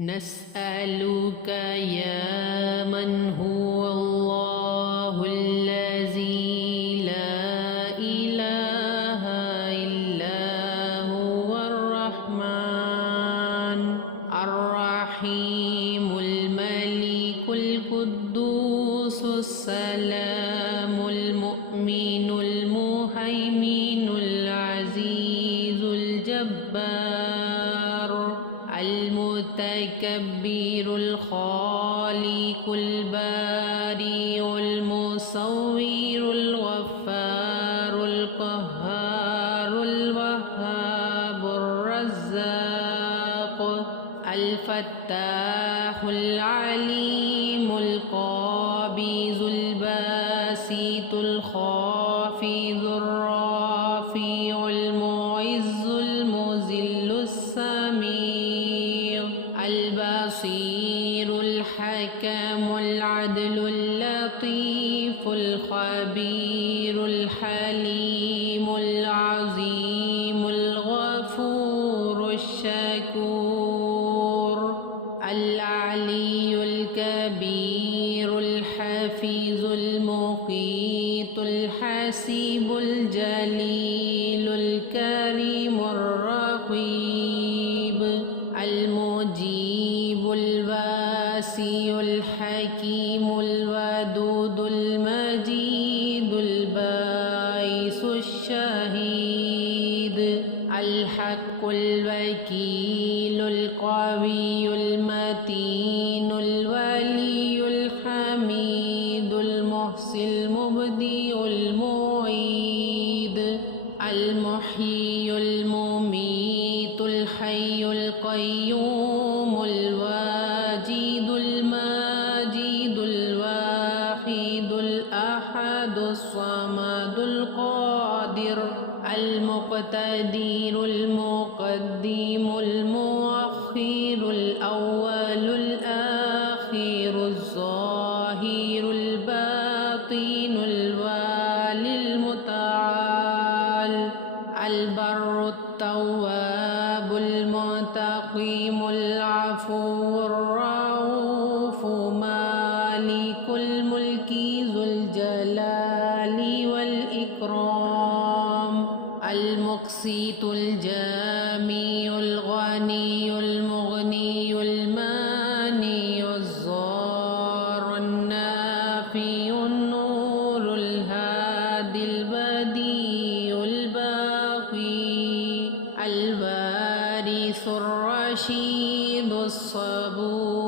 نسألك يا من هو الله الذي لا إله إلا هو الرحمن الرحيم الملك القدوس السلام المؤمن المهيمن العزيز الجبار المتكبر الخالق البارئ المصور الغفار القهار الوهاب الرزاق الفتاح العليم القابض الباسط الخافض الرافع المعز المذل السميع البصير الحكم العدل اللطيف الخبير الحليم العظيم الغفور الشكور العلي الكبير الحفيظ المقيت الحسيب الجليل الكريم الرقيب المجيب الواسع الحكيم الودود المجيد الباعث الشهيد الحق الوكيل القوي المتين الولي الحميد المحصي المبدئ المعيد المحيي المميت الحي القيوم الواجد الماجد الواحد الأحد الصمد القادر المقتدر المقدم المؤخر الأول الآخر الظاهر الباطن الوالي المتعال البر التواب المنتقم العفو الرؤوف مالك الملك ذو الجلال والإكرام المقسط الجامع الغني المغني المانع الضار النافع النور الهادي البديع الباقي الوارث الرشيد الصبور